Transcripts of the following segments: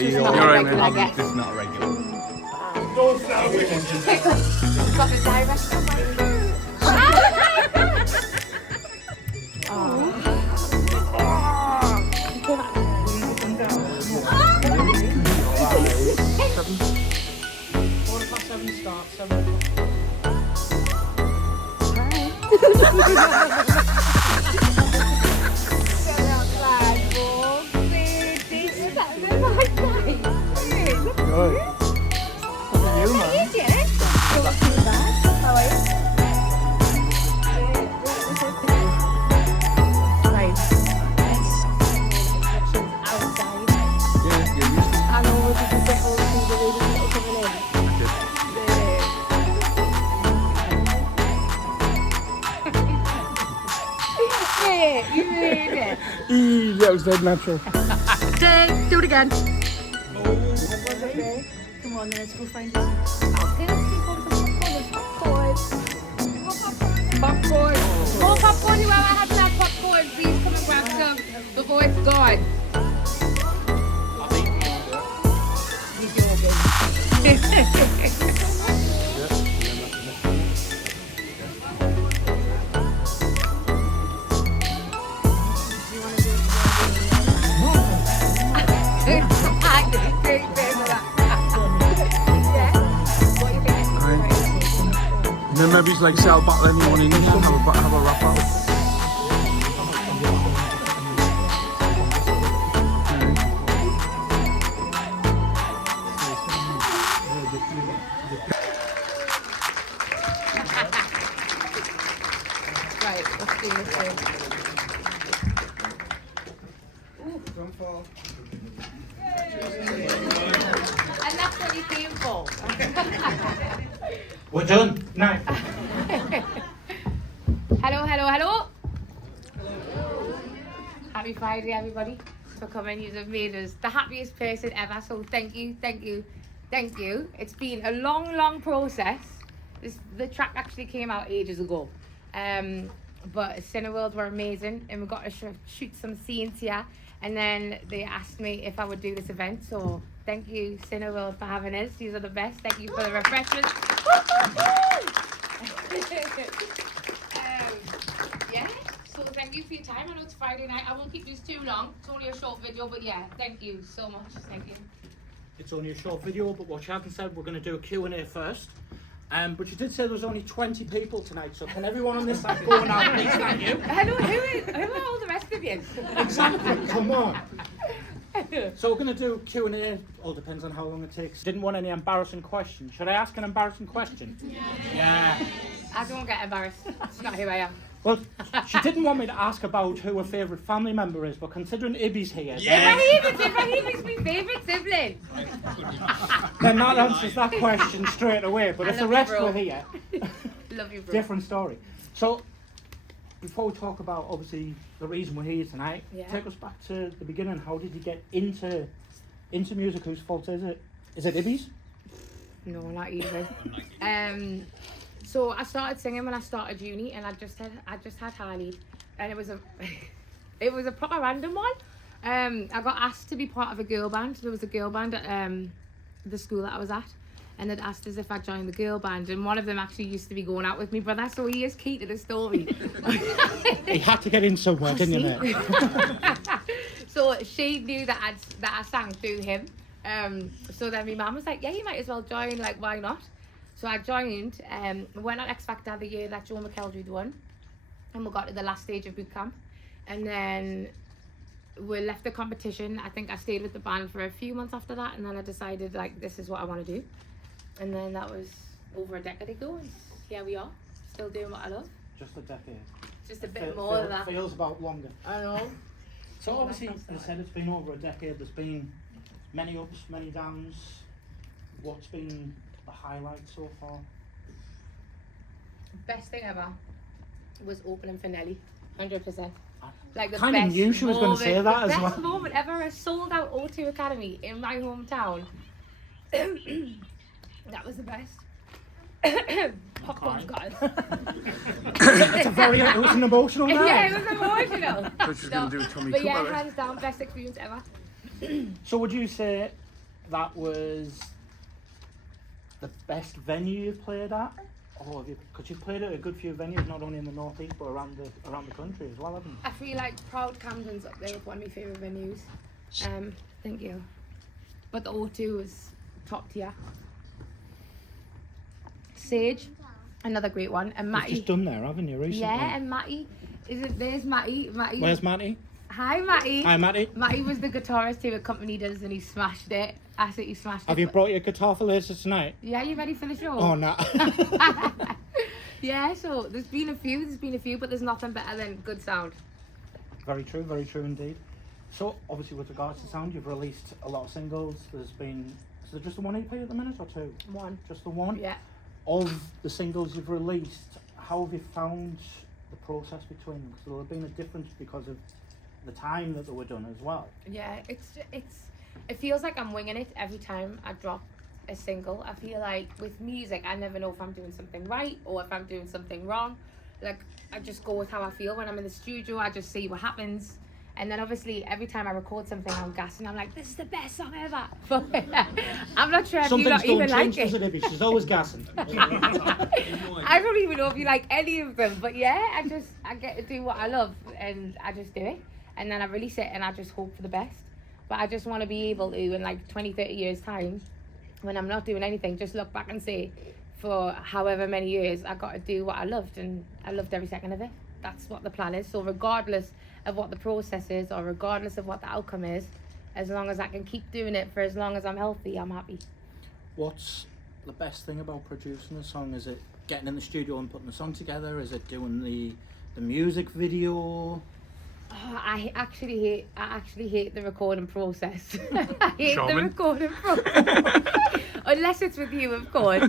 Just not a regular guest. Just not a regular. Got the direction. That was dead natural. Do it again. Come on, then let's go find it. Popcorn. More popcorn. Whoever has that popcorn, please come and grab some before it's gone. And then maybe it's like sell battle anyone in and have a rap out. Right, let's do this thing. Don't fall. And that's what you came for. We're done. Night. Hello. Happy Friday, everybody, for coming. You've made us the happiest person ever. So thank you. It's been a long process. The track actually came out ages ago. But Cineworld were amazing, and we got to shoot some scenes here. And then they asked me if I would do this event. So thank you, Cineworld, for having us. These are the best. Thank you for the refreshments. Yeah, so thank you for your time. I know it's Friday night. I won't keep this too long. It's only a short video, but yeah, thank you so much. Thank you. It's only a short video, but what Sharon said, we're going to do a Q&A first. But you did say there was only 20 people tonight, so can everyone on this side go now, please? Thank you. Hello, who are all the rest of you? Exactly, come on. So we're going to do Q&A, all depends on how long it takes. Didn't want any embarrassing questions. Should I ask an embarrassing question? Yeah. I don't get embarrassed. It's not who I am. Well, she didn't want me to ask about who her favourite family member is, but considering Ibby's here, Ibrahim is my favourite sibling. then that answers that question straight away. But if the rest were here, Love you, bro. different story. So, before we talk about, obviously, the reason we're here tonight, take us back to the beginning. How did you get into music? Whose fault is it? Is it Ibby's? No, not even. So I started singing when I started uni, and I just had Harley, and it was a proper random one. I got asked to be part of a girl band. There was a girl band at the school that I was at, and they'd asked us if I'd join the girl band, and one of them actually used to be going out with me brother, so he is key to the story. He had to get in somewhere, didn't you, mate? So she knew that I sang through him. So then my mum was like, yeah, you might as well join, like, why not? So I joined, went on X Factor the year that Joe McElroy won, and we got to the last stage of boot camp, and then we left the competition. I think I stayed with the band for a few months after that, and then I decided, like, this is what I want to do, and then that was over a decade ago, and here we are, still doing what I love. Just a decade. Just a bit more than that. Feels about longer. I know. So obviously, as I said, it's been over a decade. There's been many ups, many downs. What's been the highlight so far? Best thing ever was opening for Nelly, 100%. Like the kind of best knew she was going to say that as well. The best moment ever, a sold out O2 Academy in my hometown. That was the best. Popcorn's gone. It was an emotional night. Yeah, it was emotional. Which is going to do Tommy But yeah, Cooper, hands down, best experience ever. So would you say that was the best venue you've played at? Or have you, because you've played at a good few venues, not only in the northeast but around the country as well, haven't you? I feel like Proud Camden's up there with one of my favourite venues. Thank you. But the O2 was top tier. Sage, another great one. And You've Matty. just done there, haven't you, recently? Yeah, and Matty. There's Matty. Matty. Where's Matty? Hi, Matty. Hi, Matty. Matty was the guitarist who accompanied us and he smashed it. Absolutely smashed Have it. you brought your guitar for later tonight? Yeah, you ready for the show? Oh, no. Yeah, so there's been a few, but there's nothing better than good sound. Very true indeed. So, obviously, with regards to sound, you've released a lot of singles. Is there just the one EP at the minute or two? One. Just the one? Yeah. Of the singles you've released, how have you found the process between them? Because there will have been a difference because of the time that they were done as well. Yeah, it feels like I'm winging it every time I drop a single. I feel like with music, I never know if I'm doing something right or if I'm doing something wrong. Like, I just go with how I feel. When I'm in the studio, I just see what happens. And then obviously every time I record something, I'm gassing. I'm like, this is the best song ever. I'm not sure if you not even like it. She's always gassing. I don't even know if you like any of them. But yeah, I get to do what I love and I just do it. And then I release it and I just hope for the best. But I just want to be able to, in like 20, 30 years time, when I'm not doing anything, just look back and say, for however many years, I got to do what I loved, and I loved every second of it. That's what the plan is. So regardless of what the process is, or regardless of what the outcome is, as long as I can keep doing it for as long as I'm healthy, I'm happy. What's the best thing about producing a song? Is it getting in the studio and putting the song together? Is it doing the music video? Oh, I actually hate the recording process. I hate the Shaman. recording process. Unless it's with you, of course.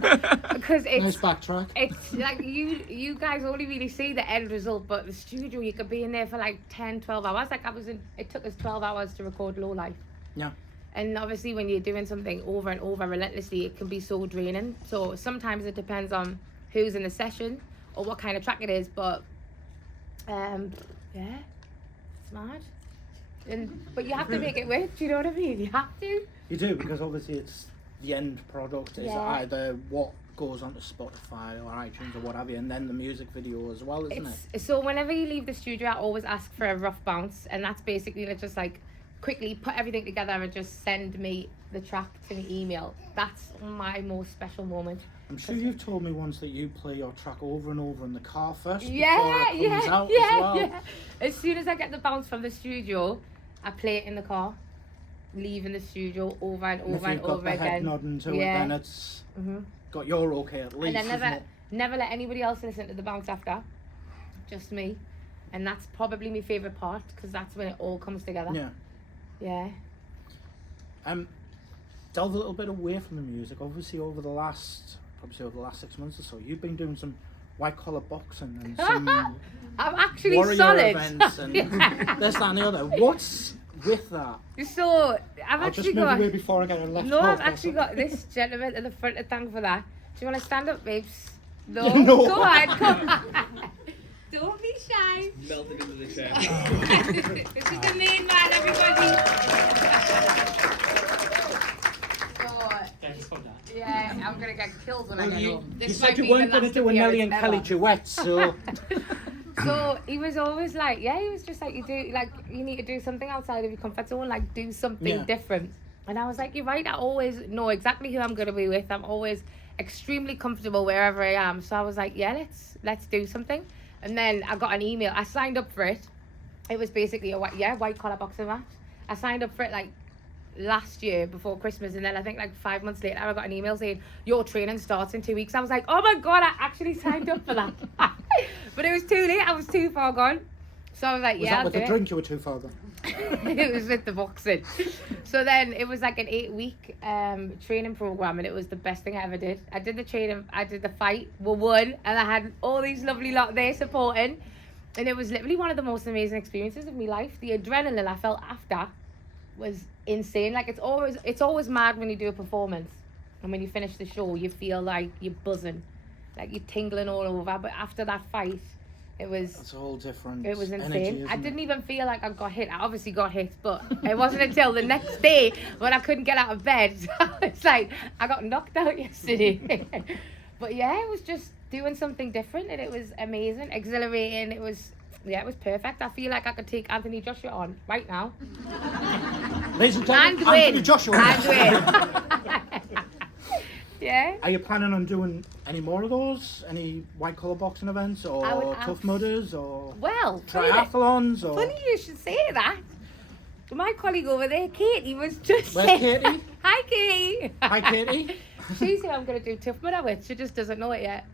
Because Nice backtrack. it's like you guys only really see the end result, but the studio, you could be in there for like 10, 12 hours. Like it took us 12 hours to record Low Life. Yeah. And obviously when you're doing something over and over relentlessly, it can be so draining. So sometimes it depends on who's in the session or what kind of track it is, but yeah. It's mad. But you have to make it work, do you know what I mean? You have to. You do, because obviously it's the end product is either what goes onto Spotify or iTunes or what have you, and then the music video as well, isn't it? So whenever you leave the studio, I always ask for a rough bounce, and that's basically just like quickly put everything together and just send me the track to me email. That's my most special moment. I'm sure you've told me once that you play your track over and over in the car first before Yeah, it comes out as well. yeah. As soon as I get the bounce from the studio, I play it in the car, leaving the studio over and And if over and you've got over the head again. nodding to it, then it's got your okay at least. And I isn't it? never let anybody else listen to the bounce after, just me. And that's probably my favourite part, because that's when it all comes together. Yeah. Yeah. Delve a little bit away from the music. Obviously, over the last 6 months or so, you've been doing some white collar boxing and some I'm actually warrior solid. events and this, that, and the other. What's with that? So I've I'll actually just move got. away before I get a left No, hook I've or actually something. got this gentleman at the front to thank for that. Do you want to stand up, babes? No. No. Go on, come on. Don't be shy. Melted into the chair. This is the main man, everybody. Yeah, I'm gonna get killed when I get home. You This said might you be weren't the going to last do a Nelly and appearance Kelly ever. duet, so So he was always like, he was just like, you need to do something outside of your comfort zone, like do something different. And I was like, you're right, I always know exactly who I'm going to be with. I'm always extremely comfortable wherever I am. So I was like, yeah, let's do something. And then I got an email. I signed up for it. It was basically a white collar boxing match. I signed up for it like last year before Christmas, and then I think like 5 months later I got an email saying your training starts in 2 weeks. I was like, oh my god, I actually signed up for that. But it was too late, I was too far gone. So I was like, was yeah, that with I'll the do drink you were too far gone? it. It was with the boxing. So then it was like an 8-week training program, and it was the best thing I ever did. I did the training, I did the fight, we won, and I had all these lovely lot there supporting, and it was literally one of the most amazing experiences of my life. The adrenaline I felt after was insane. Like it's always mad when you do a performance, and when you finish the show you feel like you're buzzing, like you're tingling all over, but after that fight It was. That's a whole different. It was energy, insane. isn't I it? didn't even feel like I got hit. I obviously got hit, but it wasn't until the next day when I couldn't get out of bed. So it's like I got knocked out yesterday. But yeah, it was just doing something different, and it was amazing, exhilarating. It was perfect. I feel like I could take Anthony Joshua on right now. Ladies and gentlemen, And win. Anthony Joshua. And win. Yeah. Are you planning on doing any more of those? Any white collar boxing events I or would Tough Mudders or Well, triathlons or? funny you should say that. My colleague over there, Katie, was just Where's saying... Katie? Hi, Katie. Hi, Katie. She said I'm going to do Tough Mudder with. She just doesn't know it yet.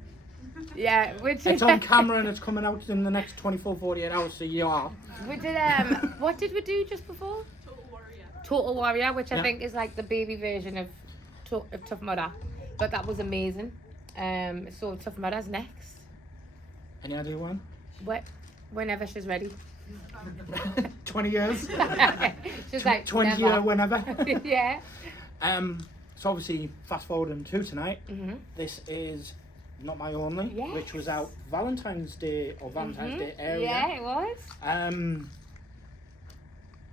Yeah, which It's on camera and it's coming out in the next 24, 48 hours, so you are. We did, what did we do just before? Total Warrior, which I Yeah. think is like the baby version of Tough Mudder. But that was amazing. So Tough Mudder's next. Any idea when? Whenever she's ready. 20 years? She's like, 20 never. year whenever. Yeah. So obviously, fast forwarding to tonight, Mm-hmm. this is Not My Only, Yes. which was out Valentine's Day or Valentine's Day area. Yeah, it was.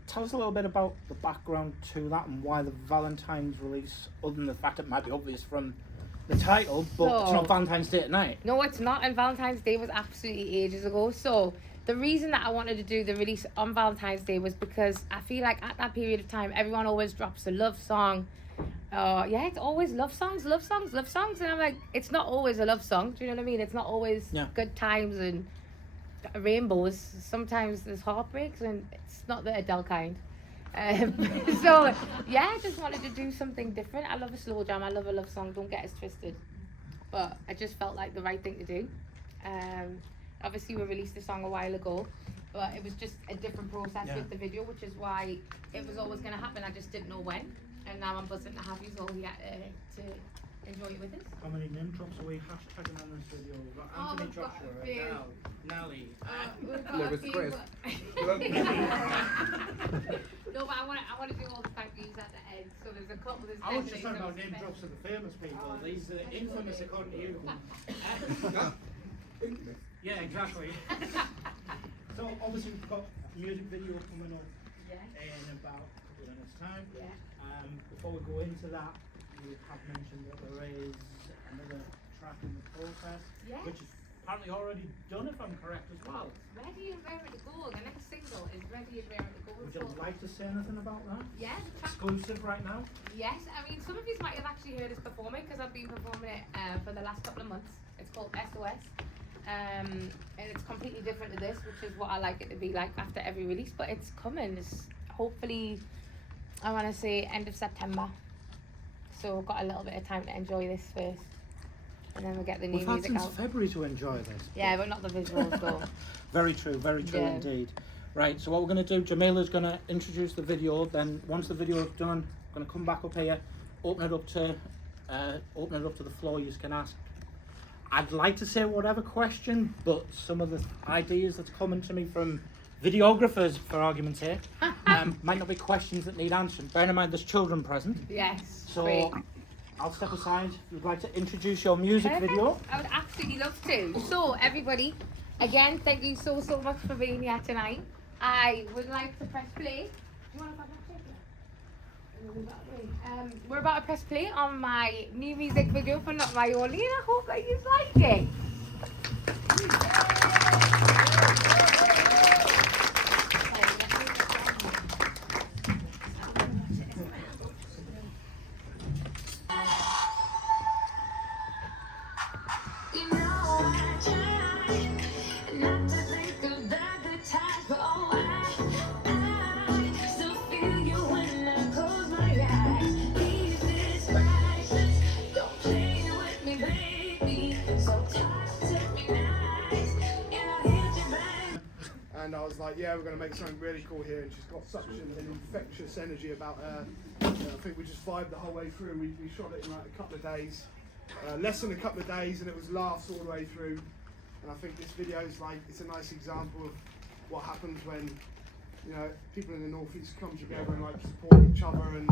Tell us a little bit about the background to that and why the Valentine's release, other than the fact it might be obvious from the title, but it's So- not Valentine's Day tonight. No, it's not. And Valentine's Day was absolutely ages ago. So the reason that I wanted to do the release on Valentine's Day was because I feel like at that period of time, everyone always drops a love song. Yeah, it's always love songs. And I'm like, it's not always a love song. Do you know what I mean? It's not always Yeah. good times and rainbows. Sometimes there's heartbreaks, and it's not the Adele kind. So yeah, I just wanted to do something different. I love a slow jam. I love a love song. Don't get us twisted. But I just felt like the right thing to do. Obviously, we released the song a while ago, but it was just a different process Yeah. with the video, which is why it was always going to happen. I just didn't know when. And now I'm buzzing to have you all here to enjoy it with us. How many name drops are we hashtagging on this video? We've got Anthony we've got Joshua, a few. Adele, Nelly. We've got Yeah, a with few, Chris. No, but I want to do all the thank yous at the end. So there's a couple. There's I was just definitely talking about some name spec- drops of the famous people. Oh, These are infamous according to you. Yeah, exactly. So obviously we've got a music video coming up Yeah. in about a couple of minutes' time. Yeah. Before we go into that, you have mentioned that there is another track in the process, Yeah. which is apparently already done, if I'm correct as well. Ready and raring to go. The next single is ready and raring to go. Would you like to say anything about that? Yeah, the track. Exclusive right now? Yes, I mean, some of you might have actually heard us perform it because I've been performing it for the last couple of months. It's called SOS. And it's completely different to this, which is what I like it to be like after every release. But it's coming. It's hopefully, I want to say, end of September. So we've got a little bit of time to enjoy this first. And then we'll get the new We've had music since out. February to enjoy this. Yeah, but not the visuals though. Very true Yeah. indeed. Right, so what we're going to do, Jamilah's going to introduce the video, then once the video is done, I'm going to come back up here, open it up to the floor, you can ask. I'd like to say whatever question, but some of the ideas that's coming to me from videographers, for argument's sake, might not be questions that need answering. Bearing in mind there's children present, Yes. so great. I'll step aside. If you'd like to introduce your music Perfect. video. I would absolutely love to. So, everybody, again, thank you so much for being here tonight. I would like to press play. Do you want to press play? We're about to press play on my new music video for Not My Only, and I hope that you like it. You know I try not to think of the good times, but oh, I still feel you when I close my eyes. Leave this crisis, don't play with me, baby. So talk to me nice, and I'll hit you back. And I was like, yeah, we're going to make something really cool here. And she's got such an infectious energy about her. I think we just vibed the whole way through. We shot it in like a couple of days. Less than a couple of days, and it was laughs all the way through. And I think this video is like, it's a nice example of what happens when, you know, people in the Northeast come together and like support each other. And,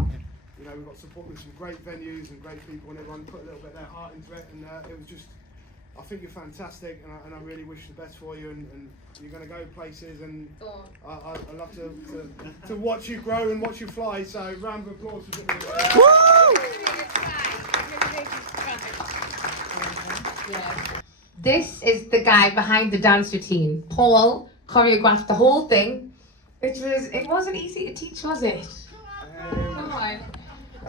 you know, we've got support with some great venues and great people, and everyone put a little bit of their heart into it. And it was just I think you're fantastic, and I really wish the best for you. And you're going to go places, and I love to watch you grow and watch you fly. So round of applause for Jamillah. This is the guy behind the dance routine. Paul choreographed the whole thing, which was, it wasn't easy to teach, was it? Come on.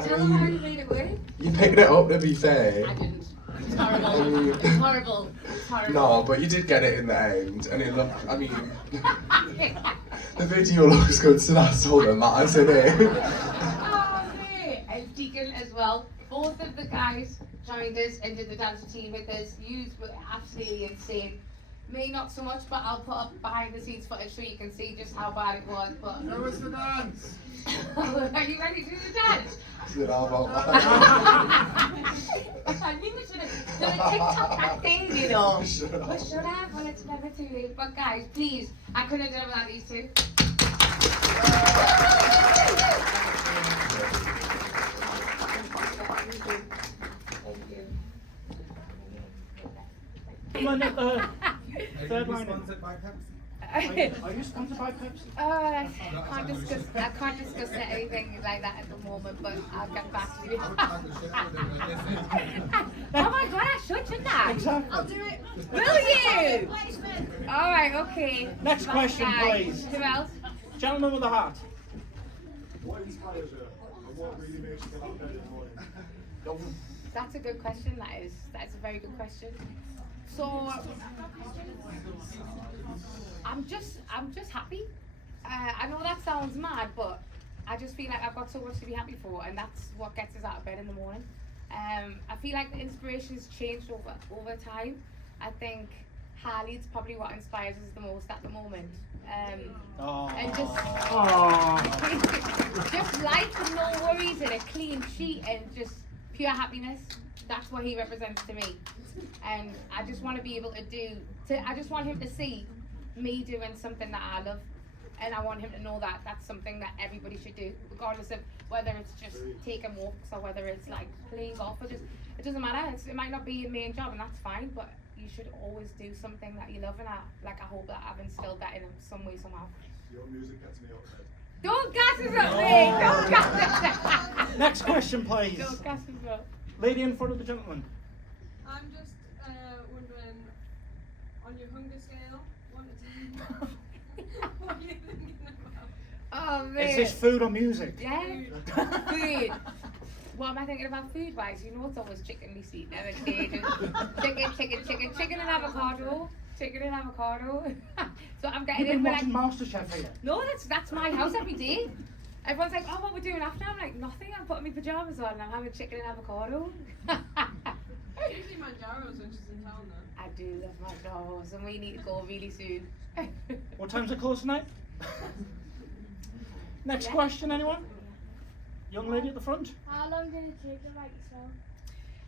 Tell them how you made it work. You picked it up, to be fair. I didn't. It's horrible. It's horrible. It's horrible. No, but you did get it in the end, and it looked, I mean, the video looks good, so that's all that matters, isn't it? Oh, mate. And Deacon as well. Both of the guys joined us and did the dance routine with us. You were absolutely insane. Me, not so much, but I'll put up behind the scenes footage so you can see just how bad it was. But Show us the dance. are you ready to do the dance? Shit, how about that? I knew we should have done a TikTok that thing, you know. We should have. We should have, well, it's never too late. But guys, please, I couldn't have done it without these two. Come on, third line. I Are you sponsored by Pepsi? can't discuss anything like that at the moment, but I'll get back to you. Oh my god, I should, shouldn't I? Exactly. I'll do it. Will you? Alright, okay. Next Last question, guy. please. Who else? Gentleman with a heart. What inspires you, and what really makes you get up early in the morning? That's a good question, that is. That's a very good question. So I'm just happy. I know that sounds mad, but I just feel like I've got so much to be happy for, and that's what gets us out of bed in the morning. I feel like the inspiration's changed over time. I think Harley's probably what inspires us the most at the moment. And just just life with no worries and a clean sheet and just pure happiness. That's what he represents to me. And I just want to be able to I just want him to see me doing something that I love. And I want him to know that that's something that everybody should do, regardless of whether it's just taking walks or whether it's like playing golf or just, it doesn't matter. It might not be your main job, and that's fine, but you should always do something that you love, and I hope that I've instilled that in him some way, somehow. Your music gets me up there. Don't gas us up, mate! Don't gas us up! Next question, please. Don't gas us up. Lady in front of the gentleman. I'm just wondering, on your hunger scale, 1 to 10, what are you thinking about? Oh, man. Is this food or music? Yeah? Food. What am I thinking about food-wise? You know it's always chicken we see nowadays. Chicken and avocado. Chicken and avocado. So I'm getting You've in been for like... watching MasterChef here. No, that's my house every day. Everyone's like, oh, what we're doing after? I'm like, nothing. I'm putting my pajamas on and I'm having chicken and avocado. Usually Manjaro's when she's in town though. I do love my dogs and we need to go really soon. What time's it close tonight? Next Yeah. question, anyone? Young lady at the front. How long did it take to write yourself?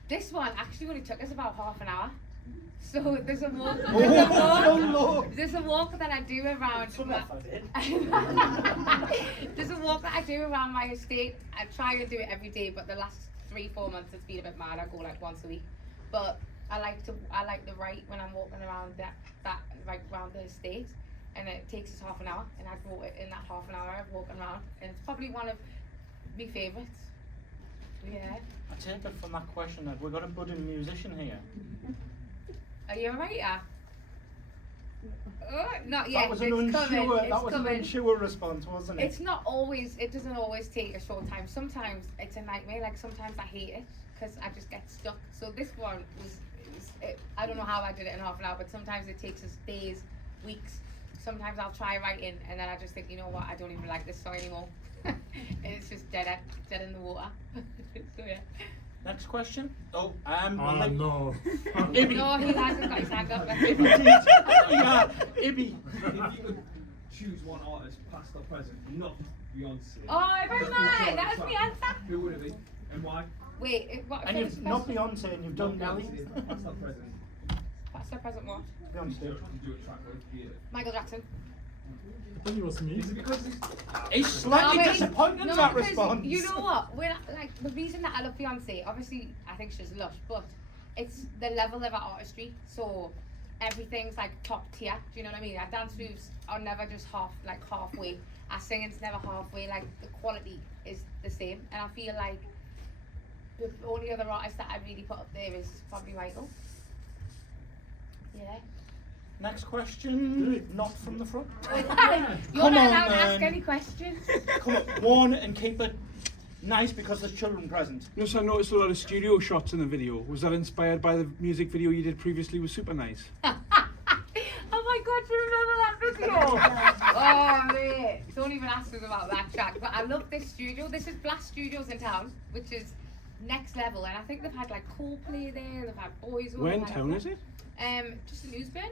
This one actually only took us about half an hour. So there's a walk. There's a walk that I do around. Some off I did. There's a walk that I do around my estate. I try to do it every day, but the last 3-4 months it's been a bit mad. I go like once a week. But I like the write when I'm walking around that right around the estate, and it takes us half an hour, and I wrote it in that half an hour of walking around, and it's probably one of my favourites. Yeah. I take it from that question that we've got a budding musician here. Are you a writer? Not yet. That was an It's coming. unsure. It's That was an coming. unsure response, wasn't it? It's not always. It doesn't always take a short time. Sometimes it's a nightmare. Like sometimes I hate it because I just get stuck. So this one was. I don't know how I did it in half an hour, but sometimes it takes us days, weeks. Sometimes I'll try writing and then I just think, you know what? I don't even like this song anymore. And it's just dead in the water. So yeah. Next question. no. Ibby. No, he hasn't got his hand up. Yeah, Ibby. If you could choose one artist, past or present, not Beyonce. Oh, very much. That was the answer. Who would it be, and why? Wait, what? And you've not Beyonce and you've done Nelly. Beyonce, past or present. What's the present one? Beyonce. You do a track with, yeah. Michael Jackson. I thought it was me. Is it because it's He's slightly No, but disappointed in that because response. You know what? When the reason that I love Beyonce, obviously I think she's lush, but it's the level of our artistry. So everything's like top tier. Do you know what I mean? Our dance moves are never just halfway. Our singing's never halfway. Like the quality is the same, and I feel like the only other artist that I'd really put up there is probably Michael. Yeah. Next question, not from the front. You're Come not on, allowed to ask man. any questions. Come on, one and keep it nice because there's children present. Yes, I noticed a lot of studio shots in the video. Was that inspired by the music video you did previously with Super Nice? Oh my god, do you remember that video? Oh mate, don't even ask us about that track. But I love this studio. This is Blast Studios in town, which is next level. And I think they've had like Coldplay there, they've had Boys over. Where in town is it? Just in Newsburn.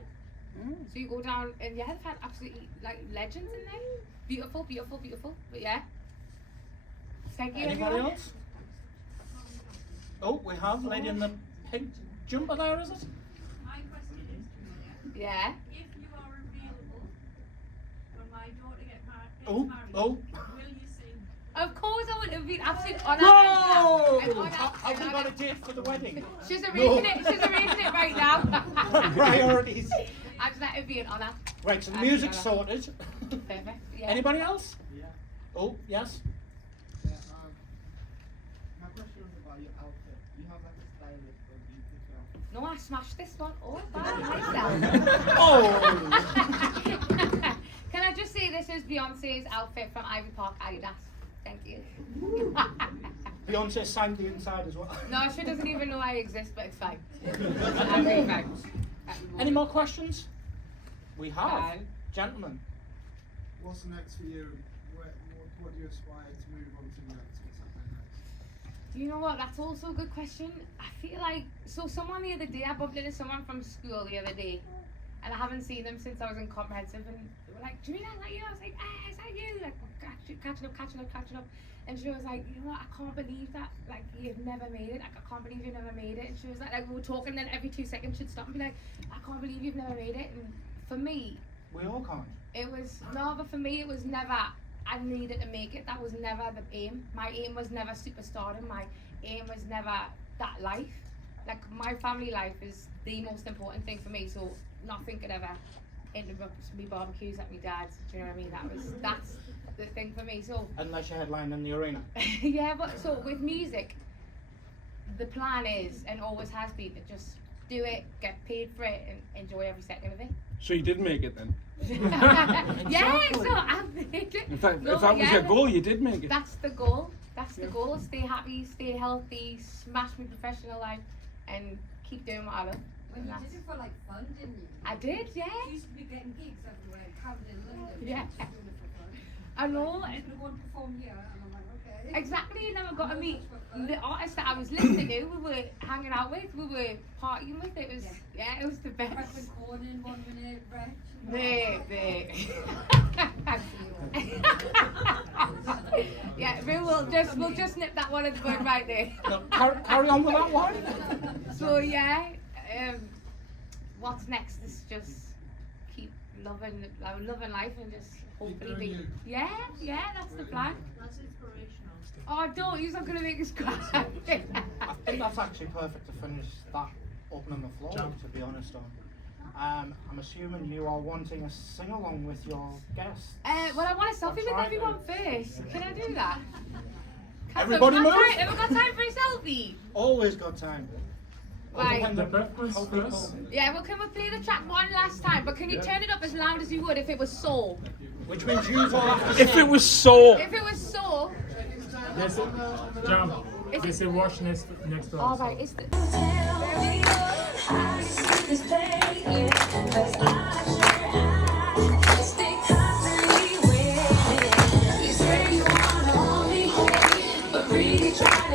So you go down and yeah, they've had absolutely like legends in there. Beautiful, beautiful, beautiful. But yeah. Thank you. Anybody everyone. else? Oh, we have lady in the pink jumper there, is it? My question is, Jamilah, Yeah. if you are available when my daughter gets Oh, married, oh. will you sing? Of course I would have been absolute honour. No! I'm honoured. Have we got a date for the wedding? She's arranging it. She's arranging it right now. Priorities. I just let it be an honour. Right, so the I'd music's be honored. sorted. Perfect. Yeah. Anybody else? Yeah. Oh, yes. Yeah, my question was about your outfit. You have like a stylist, or do you pick it out? No, I smashed this one all by myself. Oh! Can I just say this is Beyonce's outfit from Ivy Park Adidas? Thank you. Beyonce signed the inside as well. No, she doesn't even know I exist, but it's fine. I'm very thanks. Any more questions? We have. Fine. Gentlemen. What's next for you? What do you aspire to move on to next? What's happening next? Do you know what? That's also a good question. I feel like, so someone the other day, I bumped into someone from school the other day, and I haven't seen them since I was in comprehensive, and they were like, Jamila, is that you? I was like, is that you? Like, catching up. And she was like, you know what, I can't believe that, like, you've never made it. Like, I can't believe you've never made it. And she was like we were talking, and then every 2 seconds she'd stop and be like, I can't believe you've never made it. And for me, We all can't. it was, no, but for me, it was never, I needed to make it. That was never the aim. My aim was never superstardom. My aim was never that life. Like, my family life is the most important thing for me, so nothing could ever interrupt me barbecues at my dad's. Do you know what I mean? That's the thing for me. So Unless you're headlining in the arena. yeah, but so with music, the plan is and always has been to just do it, get paid for it, and enjoy every second of it. So you did make it then? Yeah, so I made it. In fact, No, if that was yeah, your goal, you did make it. That's the goal. That's the goal. Stay happy, stay healthy, smash my professional life, and keep doing what I love. When And you that's- did it for like fun, didn't you? I did, yeah. You used to be getting gigs everywhere, Camden, London. Yeah. You used to do it for fun. I know. I'm gonna go and perform here, and I'm like, okay. Exactly, and then I got to meet the artists that I was listening to, we were hanging out with, we were partying with. It was, yeah, it was the best. Prepping corn in 1 minute, Reg. Yeah, we'll just nip that one in the bud right there. No, carry on with that one. So yeah, what's next is just keep loving life and just hopefully be. Yeah, that's the plan. That's inspirational. Oh, don't, you're not gonna make us cry. I think that's actually perfect to finish that opening the floor, to be honest on. I'm assuming you are wanting a sing-along with your guests. Well, I want a selfie with everyone first. Can I do that? Everybody move. Have we got time for a selfie? Always got time. Right. Depends The on preference how first. people- Yeah, well, can we play the track one last time? But can you turn it up as loud as you would if it was soul? Which means you all have to If sing. it was so. If it was soul, There's a jump. Is There's a wash next door. all right. It's the.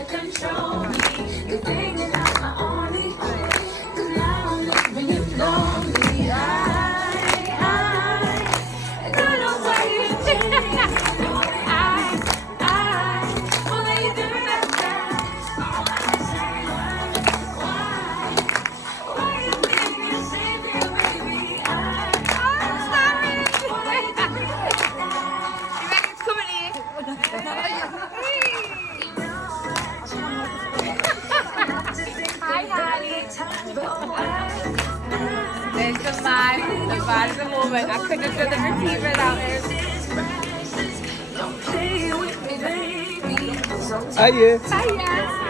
Control me, you think that I'm my only hope, 'cause now I'm leaving you lonely. I don't know why you change. Well, you do that now. I say why you make me save you, baby? vibe at the moment. I couldn't have done the repeat without him. Hiya. Hiya.